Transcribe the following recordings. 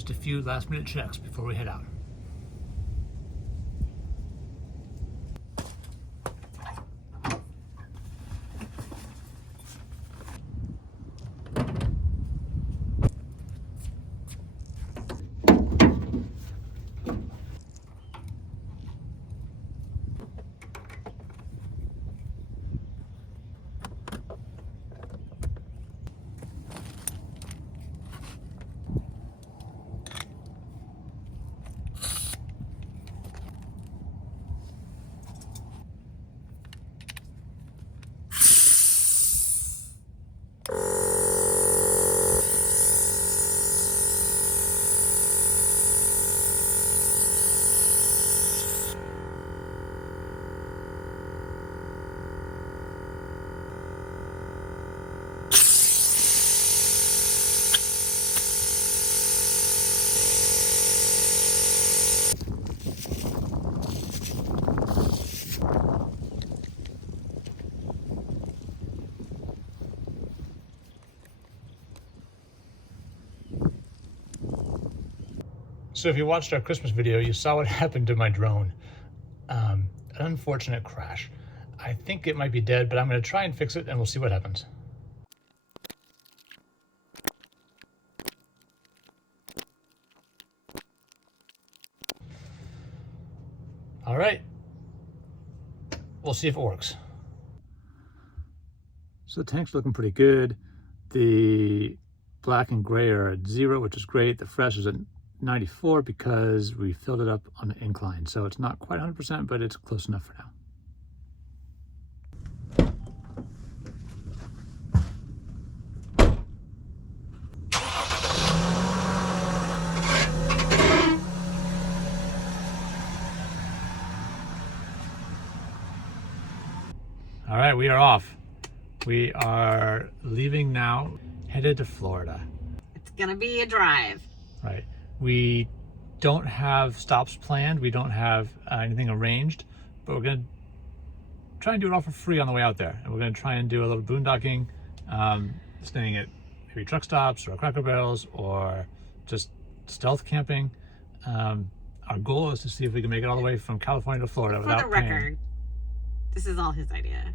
Just a few last minute checks before we head out. So if you watched our Christmas video, you saw what happened to my drone. An unfortunate crash. I think it might be dead, but I'm going to try and fix it and we'll see what happens. All right. We'll see if it works. So the tank's looking pretty good. The black and gray are at 0, which is great. The fresh is at 94 because we filled it up on an incline. So it's not quite 100%, but it's close enough for now. All right, we are off. We are leaving now, headed to Florida. It's gonna be a drive. Right. We don't have stops planned. We don't have anything arranged, but we're going to try and do it all for free on the way out there. And we're going to try and do a little boondocking, staying at maybe truck stops or Cracker Barrels or just stealth camping. Our goal is to see if we can make it all the way from California to Florida without paying. For the record, this is all his idea.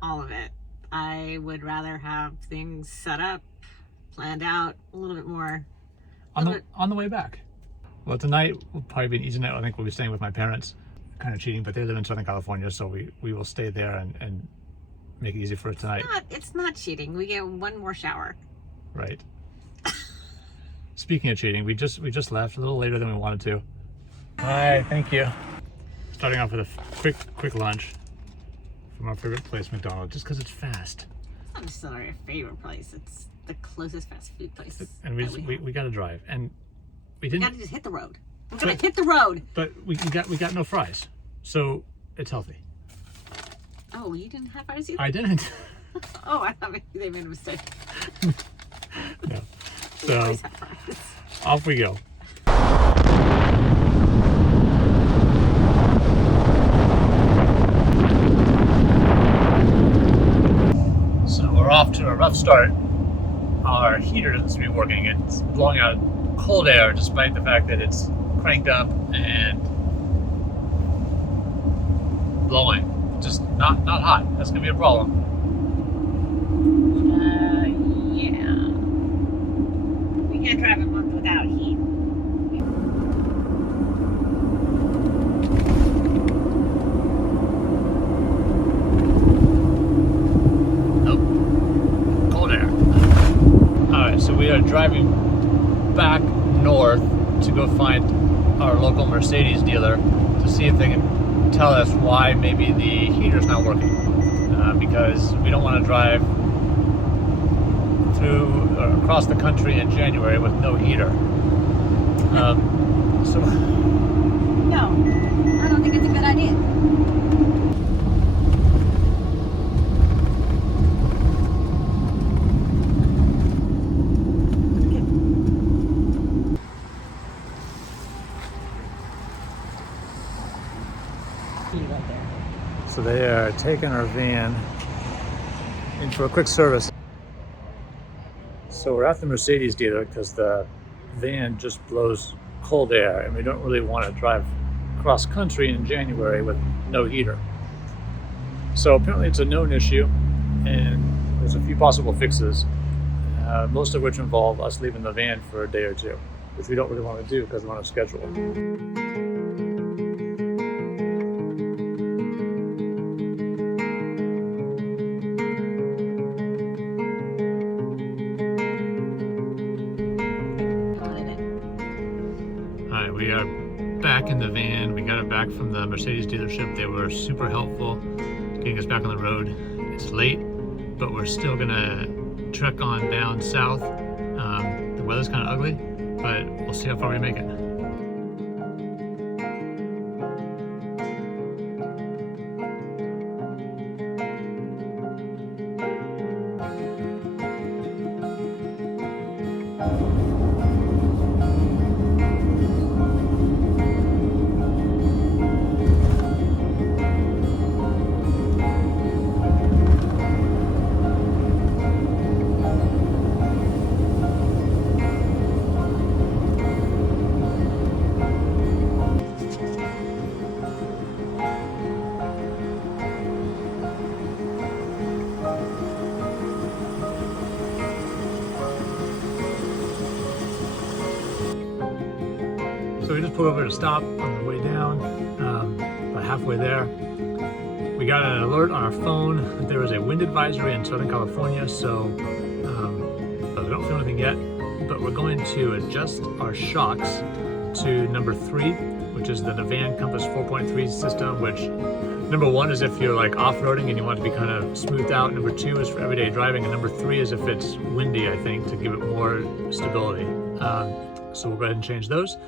All of it. I would rather have things set up, planned out a little bit more. On the way back. Well, tonight will probably be an easy night. I think we'll be staying with my parents. Kind of cheating, but they live in Southern California, so we will stay there and make it easy for it tonight. It's not cheating. We get one more shower. Right. Speaking of cheating, we just left a little later than we wanted to. Hi, thank you. Starting off with a quick lunch from our favorite place, McDonald's, just because it's fast. It's not necessarily our favorite place. It's the closest fast food place. And we got to drive, and we didn't. We got to just hit the road. We're gonna hit the road. But we got no fries, so it's healthy. Oh, you didn't have fries either? I didn't. Oh, I thought maybe they made a mistake. No. So off we go. So we're off to a rough start. Our heater doesn't seem to be working. It's blowing out cold air despite the fact that it's cranked up and blowing. Just not hot. That's gonna be a problem. Yeah. We can't drive a month without heat. Nope. Cold air. Alright, so we are driving back north to go find our local Mercedes dealer to see if they can tell us why maybe the heater's not working. Because we don't want to drive through or across the country in January with no heater. So No, I don't think it's a good idea. So they are taking our van in for a quick service. So we're at the Mercedes dealer because the van just blows cold air, and we don't really want to drive cross country in January with no heater. So apparently it's a known issue, and there's a few possible fixes, most of which involve us leaving the van for a day or two, which we don't really want to do because we're on a schedule. Alright, we are back in the van. We got it back from the Mercedes dealership. They were super helpful getting us back on the road. It's late, but we're still gonna trek on down south. The weather's kind of ugly, but we'll see how far we make it. So we just pulled over to stop on the way down, about halfway there. We got an alert on our phone that there was a wind advisory in Southern California, so we don't feel anything yet, but we're going to adjust our shocks to number 3, which is the Navan Compass 4.3 system, which number 1 is if you're like off-roading and you want it to be kind of smoothed out. Number 2 is for everyday driving, and number 3 is if it's windy, I think, to give it more stability. So we'll go ahead and change those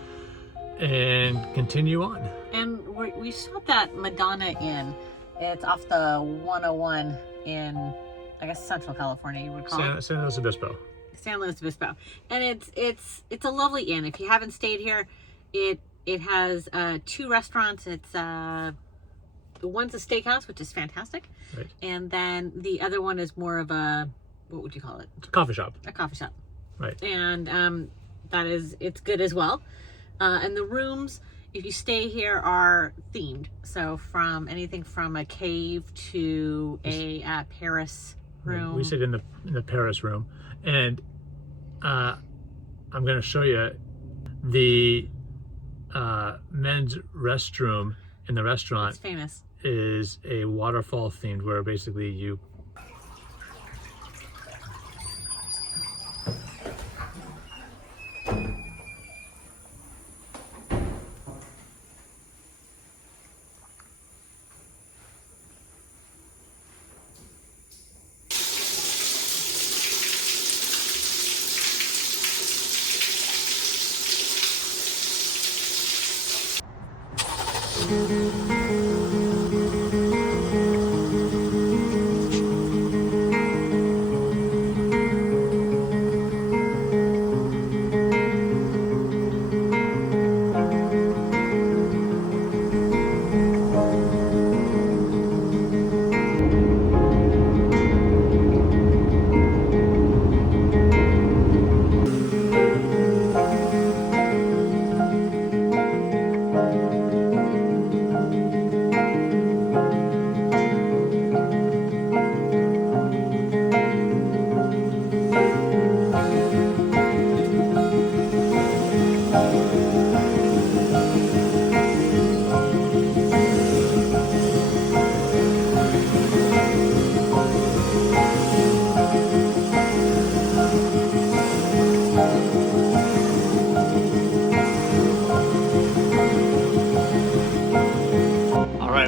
and continue on. And we stopped at Madonna Inn. It's off the 101 in, I guess, Central California, you would call it. San Luis Obispo. San Luis Obispo. And it's a lovely inn. If you haven't stayed here, it has 2 restaurants. It's one's a steakhouse, which is fantastic. Right. And then the other one is more of a, what would you call it? It's a coffee shop. A coffee shop. Right. And it's good as well. And the rooms, if you stay here, are themed. So from anything from a cave to a Paris room. We stayed in the Paris room, and I'm going to show you the men's restroom in the restaurant. It's famous. Is a waterfall themed, where basically you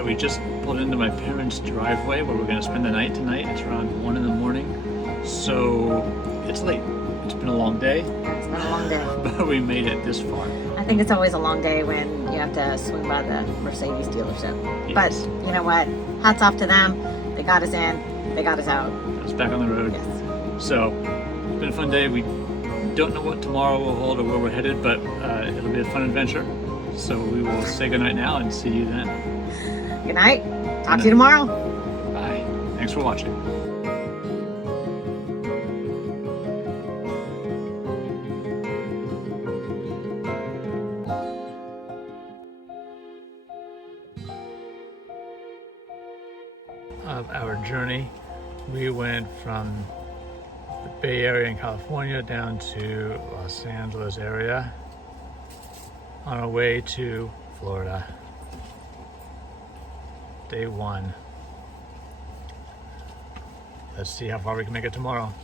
we just pulled into my parents' driveway where we're going to spend the night tonight. It's around 1 in the morning, so it's late. It's been a long day. It's been a long day. But we made it this far. I think it's always a long day when you have to swing by the Mercedes dealership. Yes. But you know what? Hats off to them. They got us in. They got us out. It's back on the road. Yes. So it's been a fun day. We don't know what tomorrow will hold or where we're headed, but it'll be a fun adventure. So we will say goodnight now and see you then. Good night. Talk to you tomorrow. Bye. Thanks for watching. of our journey. We went from the Bay Area in California down to Los Angeles area on our way to Florida. Day 1. Let's see how far we can make it tomorrow.